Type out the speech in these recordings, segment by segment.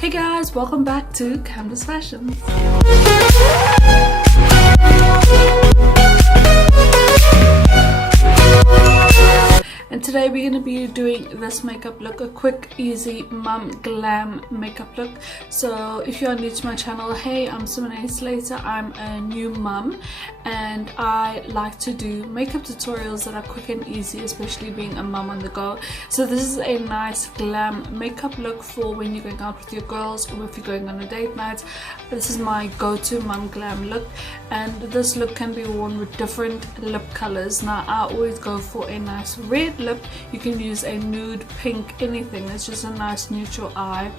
Hey guys, welcome back to Canvas Fashions. And today we're going to be doing this makeup look, a quick, easy, mum glam makeup look. So if you're new to my channel, hey, I'm Simônè Slater. I'm a new mum and I like to do makeup tutorials that are quick and easy, especially being a mum on the go. So this is a nice glam makeup look for when you're going out with your girls or if you're going on a date night. This is my go-to mum glam look, and this look can be worn with different lip colors. Now I always go for a nice red lip. You can use a nude, pink, anything. It's just a nice neutral eye,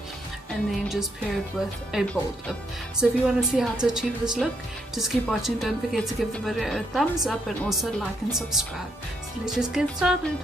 and then just pair it with a bold lip. So if you want to see how to achieve this look, just keep watching. Don't forget to give the video a thumbs up and also like and subscribe. So let's just get started.